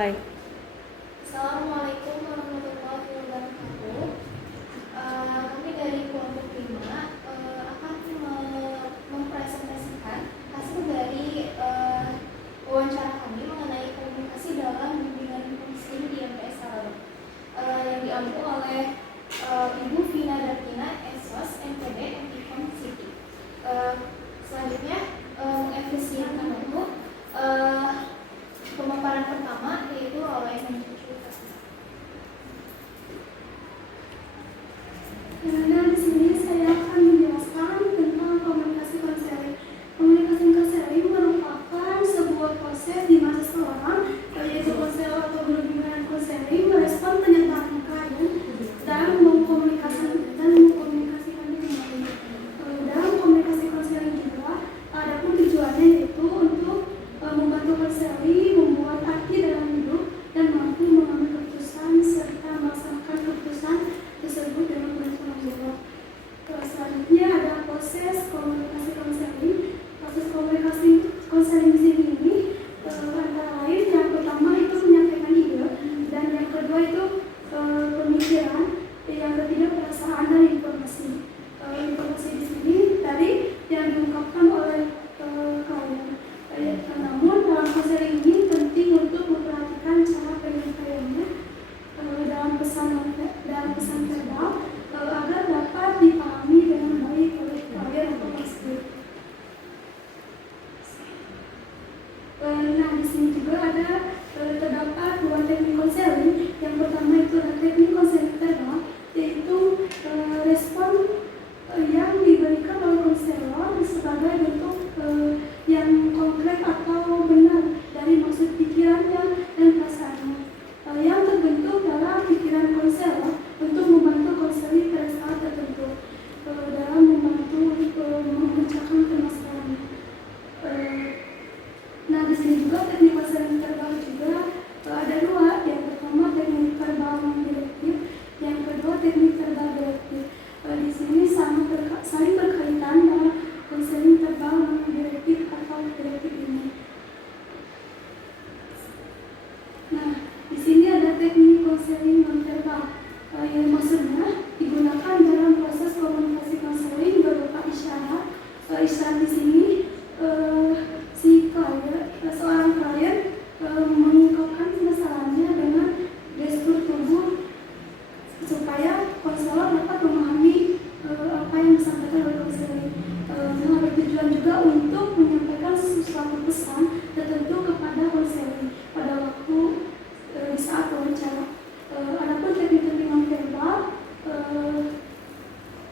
Baik. Assalamualaikum warahmatullahi wabarakatuh. Kami dari kelompok 5 akan mempresentasikan hasil dari wawancara kami mengenai komunikasi dalam bimbingan konseling di MTS Sarawak yang diambil oleh Ibu Vina Dartina, SOS MPD Antikom City. Selanjutnya mengefisienkan waktu. Pemaparan pertama yaitu oleh Nah, di sini saya akan menjelaskan tentang komunikasi konseling. Komunikasi konseling merupakan sebuah proses di mana seseorang, yaitu konselor atau guru bimbingan konseling, merespon pernyataan klien dan mengkomunikasikan dengan lain. Dalam komunikasi konseling juga, adapun tujuannya yaitu untuk membantu konseling membuat arti dalam hidup dan mampu mengambil keputusan serta melaksanakan keputusan tersebut dengan bertanggung jawab. Selanjutnya ada proses komunikasi konseling. Proses komunikasi konseling di sini antara lain yang pertama itu menyampaikan ide, dan yang kedua itu pemikiran, yang ketiga perasaan dan informasi. Informasi di sini tadi yang diungkapkan oleh klien. Namun dalam konseling ini penting untuk memperhatikan cara penyampaiannya dalam pesan verbal agar dapat dipahami dengan baik oleh klien atau konselor. Nah, di sini juga ada terdapat dua teknik konseling. Yang pertama itu adalah teknik konseling verbal, yaitu respon yang diberikan oleh konselor sebagai bentuk yang konkret atau benar dari maksud pikirannya dan perasaannya, yang terbentuk dalam pikiran konselor untuk membantu konseling pada saat tertentu dalam membantu memecahkan permasalahan. Nah, di sini juga teknik konseling verbal juga ada dua. Yang pertama teknik verbal non-direktif, yang kedua teknik verbal direktif. Di sini saling berkaitan dalam konseling verbal non-direktif atau direktif ini. Nah, di sini ada teknik konseling non-verbal, yang maksudnya digunakan dalam proses komunikasi konseling berupa isyarat. Isyarat di sini seorang klien mengungkapkan masalahnya dengan gestur tubuh supaya konselor dapat memahami apa yang disampaikan oleh konseling. Nah, bertujuan juga untuk menyampaikan suatu pesan tertentu kepada konseling pada waktu di saat wawancara. Adapun teknik-teknik non-verbal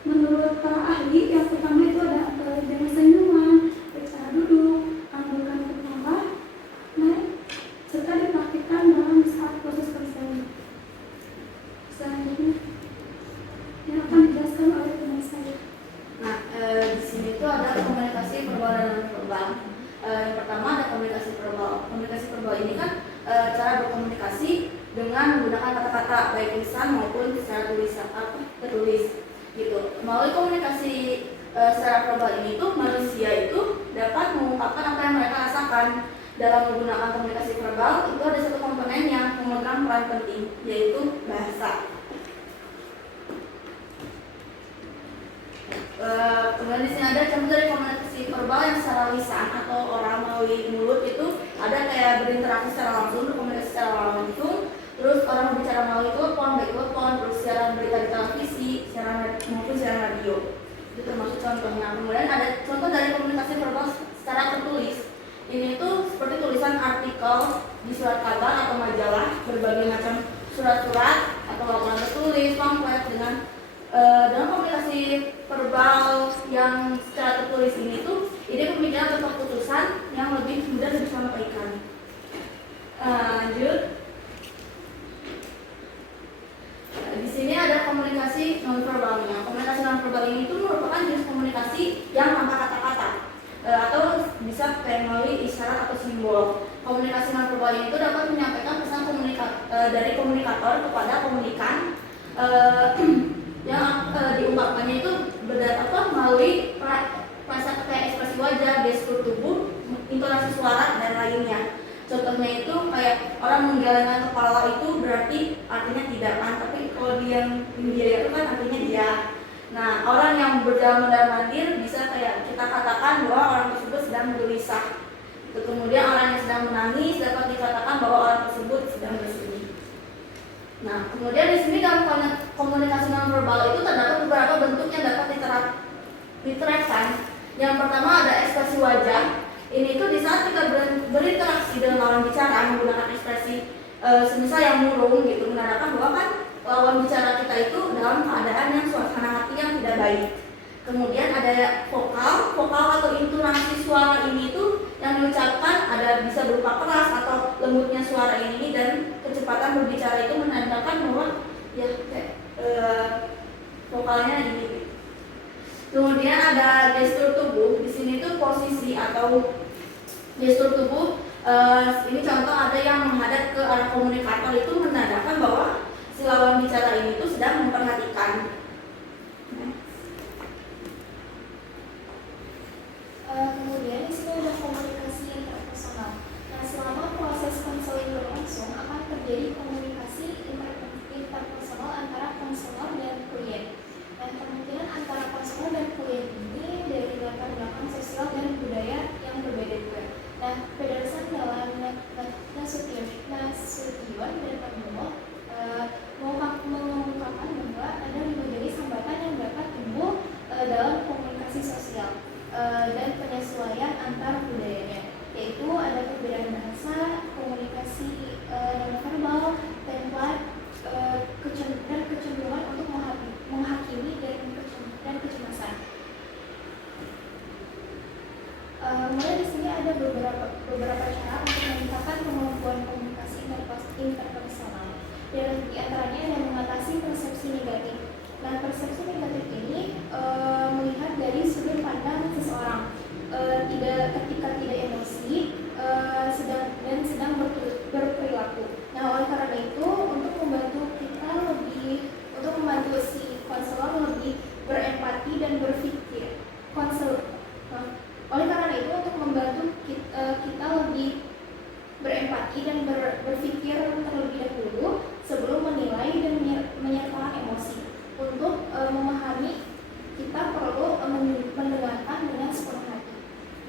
menurut para ahli, yang pertama itu ada dengan senyuman, bercara duduk, anggukan kepala, serta dipraktikkan dalam saat proses konseling. Selanjutnya yang akan dijelaskan oleh teman saya. Nah, di sini itu ada komunikasi verbal dan non-verbal. Yang pertama ada komunikasi verbal. Komunikasi verbal ini kan cara berkomunikasi dengan menggunakan kata-kata baik lisan maupun secara tertulis gitu. Melalui komunikasi secara verbal ini tuh manusia itu dapat mengungkapkan apa yang mereka rasakan. Dalam menggunakan komunikasi verbal itu ada satu komponen yang memegang peran penting, yaitu bahasa. Kemudian di sini ada contoh dari komunikasi verbal yang secara lisan atau orang melalui mulut itu ada kayak berinteraksi secara langsung, berkomunikasi secara langsung, terus orang berbicara melalui telepon, baik telepon, terus siaran berita di televisi, maupun siaran radio. Itu termasuk contohnya. Kemudian ada contoh dari komunikasi verbal secara tertulis. Ini tuh seperti tulisan artikel di surat kabar atau majalah, berbagai macam surat-surat atau laporan tertulis, pamflet. Dalam komunikasi verbal yang secara tertulis ini tuh ide pemikiran atau keputusan yang lebih mudah disampaikan. Lanjut. Di sini ada komunikasi nonverbalnya. Komunikasi nonverbal ini tuh merupakan jenis komunikasi yang tanpa kata-kata atau bisa melalui isyarat atau simbol. Komunikasi nonverbal ini tuh dapat menyampaikan pesan dari komunikator kepada komunikan yang diungkapkannya itu melalui kayak ekspresi wajah, gestur tubuh, intonasi suara dan lainnya. Contohnya itu kayak orang menggelengkan kepala itu berarti artinya tidak kan, tapi kalau dia yang dia itu kan artinya dia. Nah, orang yang berjalan mondar-mandir bisa kayak kita katakan bahwa orang tersebut sedang gelisah. Kemudian orang yang sedang menangis dapat dikatakan bahwa orang tersebut sedang bersedih. Nah, kemudian di sini dalam komunikasi nonverbal itu terdapat beberapa bentuk yang dapat diterapkan. Yang pertama ada ekspresi wajah. Ini tuh di saat kita berinteraksi dengan lawan bicara menggunakan ekspresi semisal yang murung gitu, menandakan bahwa kan lawan bicara kita itu dalam keadaan yang suasana hati yang tidak baik. Kemudian ada vokal atau intonasi suara ini tuh yang diucapkan ada bisa berupa keras atau lembutnya suara ini, dan kecepatan berbicara itu menandakan bahwa ya vokalnya ini. Kemudian ada gestur tubuh. Di sini tuh posisi atau gestur tubuh. Ini contoh ada yang menghadap ke arah komunikator, itu menandakan bahwa si lawan bicara ini tuh sedang memperhatikan. Kemudian di sini ada komunikasi interpersonal. Nah, selama proses konseling berlangsung akan terjadi komunikasi interpersonal antara konselor dan klien. Dan kemungkinan antara konselor dan klien ini dari latar belakang sosial dan budaya yang berbeda juga. Nah, berdasarkan dalam Nasution dan Pamela mengemukakan bahwa ada 5 jenis hambatan yang dapat timbul dalam komunikasi sosial dan penyesuaian antar budayanya, yaitu ada perbedaan bahasa, komunikasi nonverbal, template, dan kecenderungan untuk menghakimi dan kecemasan. Kemudian di sini ada beberapa cara untuk meningkatkan kemampuan komunikasi interpersonal. Di antaranya ada mengatasi persepsi negatif. Nah, persepsi negatif ini melihat dari sudut pandang seseorang, ketika tidak emosi, sedang berperilaku. Nah, oleh karena itu untuk membantu si konselor lebih berempati dan berpikir. Oleh karena itu untuk membantu kita lebih berempati dan berpikir terlebih dahulu sebelum menilai dan menyertakan emosi. Untuk memahami, kita perlu mendengarkan dengan sepenuh hati.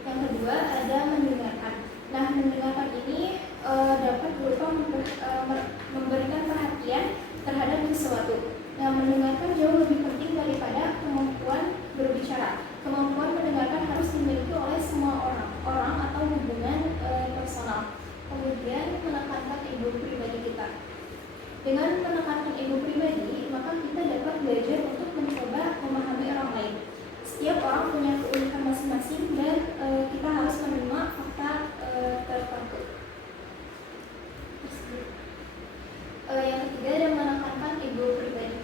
Yang kedua ada mendengarkan. Nah, mendengarkan ini dapat berupa memberikan perhatian terhadap sesuatu. Nah, mendengarkan jauh lebih penting daripada kemampuan berbicara. Kemampuan mendengarkan harus dimiliki oleh semua orang atau hubungan personal. Kemudian menekankan ego pribadi kita. Dengan menekankan ego pribadi, maka kita dapat belajar untuk mencoba memahami orang lain. Setiap orang punya keunikan masing-masing dan kita harus menerima fakta tertentu. Yang ketiga ada menekankan ego pribadi.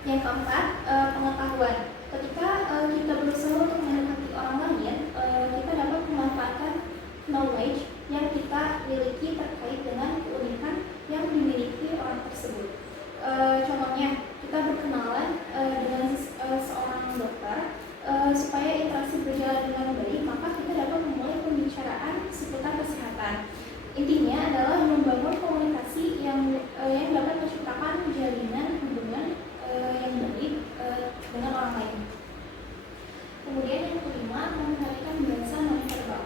Yang keempat, pengetahuan. Ketika kita berusaha untuk mendekati orang lain, kita dapat memanfaatkan knowledge yang kita miliki terkait dengan keunikan yang dimiliki orang tersebut. Contohnya, kita berkenalan dengan seorang dokter, supaya interaksi berjalan dengan baik, maka kita dapat memulai pembicaraan seputar kesehatan. Intinya adalah membangun komunikasi yang dapat menciptakan jalinan hubungan yang baik dengan orang lain. Kemudian yang kelima, memperhatikan bahasa nonverbal.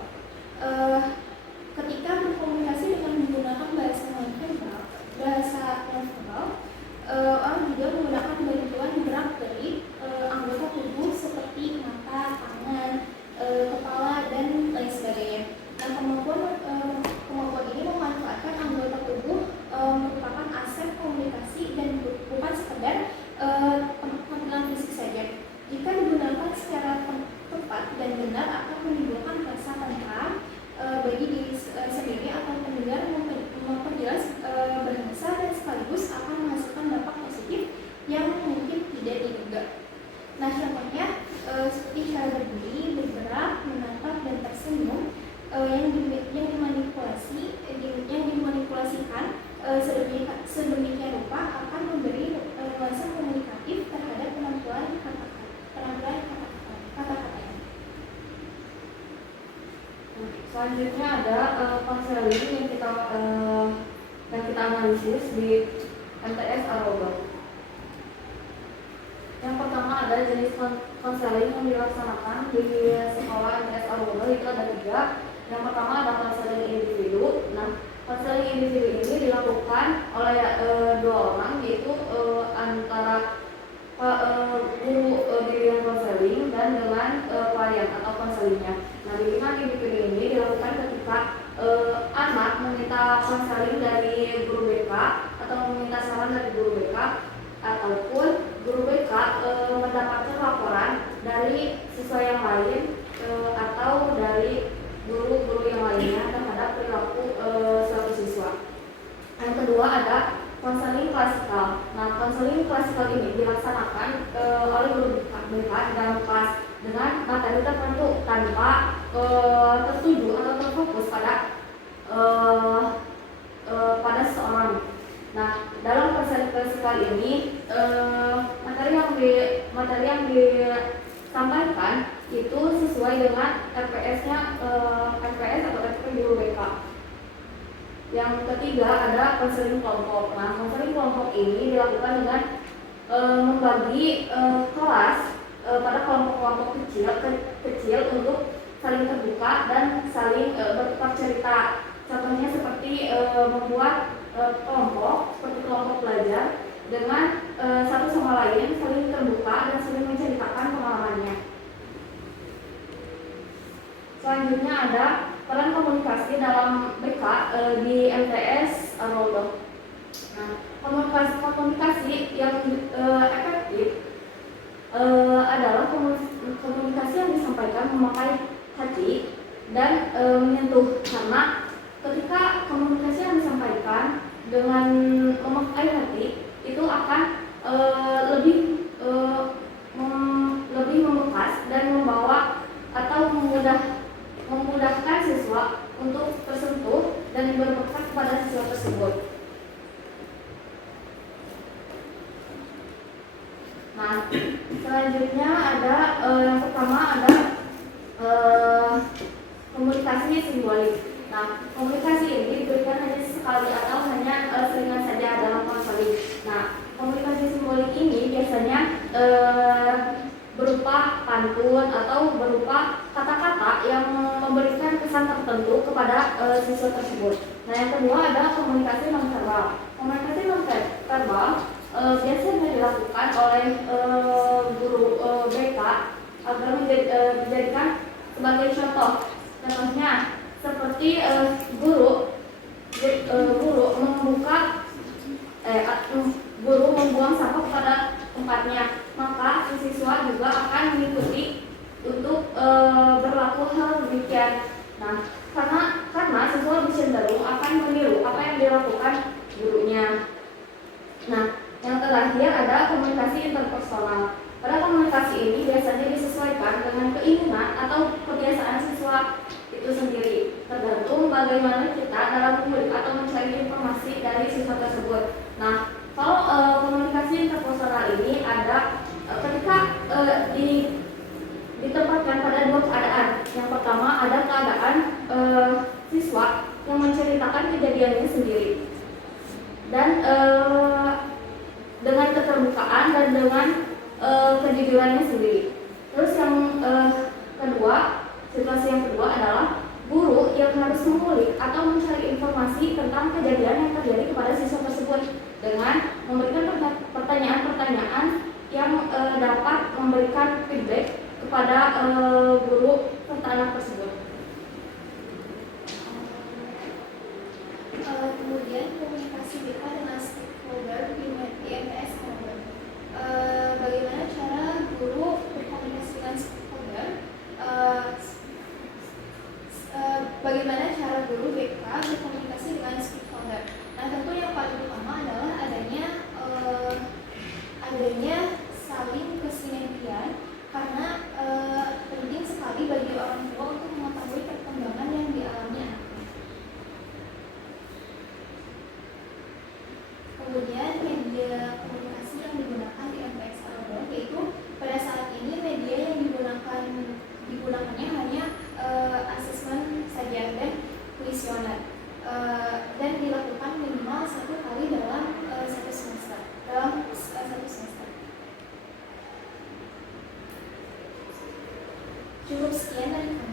Ketika berkomunikasi dengan menggunakan bahasa nonverbal, orang juga menggunakan bantuan gerak-gerik anggota tubuh seperti mata, tangan, kepala, dan lain sebagainya. Nah, kemampuan ini memanfaatkan anggota tubuh merupakan aset komunikasi dan bukan sekedar penampilan fisik saja. Jika digunakan secara tepat dan benar akan menimbulkan rasa tentram bagi diri sendiri atau pendengar, memperjelas bahasa dan sekaligus akan menghasilkan dampak positif yang mungkin tidak diduga. Nah, contohnya seperti cara berdiri, bergerak, menatap, dan tersenyum yang dimanipulasikan sedemikian rupa akan memberi nuansa komunikatif terhadap penampilan kata-katanya. Selanjutnya ada konseling yang kita analisis di MTS Aroba. Yang pertama ada jenis konseling yang dilaksanakan di sekolah MTS Aroba, itu ada 3. Yang pertama ada konseling individu. Nah, konseling individu ini dilakukan oleh 2 orang, yaitu antara guru bimbingan konseling dan dengan klien atau konselingnya. Nah, bimbingan individu ini dilakukan ketika anak meminta konseling dari guru BK atau meminta saran dari guru BK, ataupun guru BK mendapatkan laporan dari siswa yang lain atau dari guru-guru yang lainnya terhadap perilaku suatu siswa. Yang kedua ada konseling klasikal. Nah, konseling klasikal ini dilaksanakan oleh guru BK dalam kelas dengan materi tertentu tanpa tertuju atau terfokus pada seseorang. Nah, dalam konseling klasikal ini materi yang disampaikan itu sesuai dengan RPS-nya, RPS atau RP guru BK. Yang ketiga ada konseling kelompok. Nah, konseling kelompok ini dilakukan dengan membagi kelas pada kelompok-kelompok kecil untuk saling terbuka dan saling bertukar cerita. Contohnya seperti membuat kelompok seperti kelompok belajar dengan satu sama lain saling terbuka dan saling menceritakan pengalamannya. Selanjutnya ada peran komunikasi dalam BK di MTS Aroba. Nah, komunikasi yang efektif adalah komunikasi yang disampaikan memakai hati dan menyentuh, karena ketika komunikasi yang disampaikan dengan memakai hati itu akan lebih membekas dan membawa atau memudahkan siswa untuk tersentuh dan berpesan kepada siswa tersebut. Nah, selanjutnya ada yang pertama ada komunikasi simbolik. Nah, komunikasi ini diberikan hanya sekali atau hanya seringan saja dalam konseling. Nah, komunikasi simbolik ini biasanya berupa pantun atau berupa kata-kata yang memberikan kesan tertentu kepada siswa tersebut. Nah, yang kedua ada komunikasi nonverbal. Komunikasi nonverbal biasanya dilakukan oleh guru BK agar dijadikan sebagai contoh. Contohnya seperti guru membuang sampah pada tempatnya, maka si siswa juga akan mengikuti untuk berlaku hal demikian. Nah, karena siswa lebih cenderung akan meniru apa yang dilakukan gurunya. Nah, yang terakhir ada komunikasi interpersonal. Pada komunikasi ini biasanya disesuaikan dengan keinginan atau kebiasaan siswa itu sendiri, tergantung bagaimana kita dalam mengulik atau mencari informasi dari siswa tersebut. Nah, kalau komunikasi interpersonal ini ada ketika ditempatkan pada 2 keadaan. Yang pertama ada keadaan siswa yang menceritakan kejadiannya sendiri dan dengan keterbukaan dan dengan kejujurannya sendiri. Terus yang situasi yang kedua adalah guru yang harus mengulik atau mencari informasi tentang kejadian yang terjadi kepada siswa tersebut dengan memberikan pertanyaan-pertanyaan yang dapat memberikan feedback kepada guru serta anak tersebut. Kemudian komunikasi BK dengan stakeholder di MTS Aroba. Bagaimana cara guru berkomunikasi dengan stakeholder? Bagaimana cara guru BK berkomunikasi dengan stakeholder? Nah, tentu yang paling utama adalah adanya saling kesinergian, karena penting sekali bagi orang tua untuk mengetahui perkembangan yang dialami anaknya. Kemudian media komunikasi yang digunakan di MTS Aroba, yaitu pada saat ini media yang digunakannya hanya asesmen saja Cukup sekian dari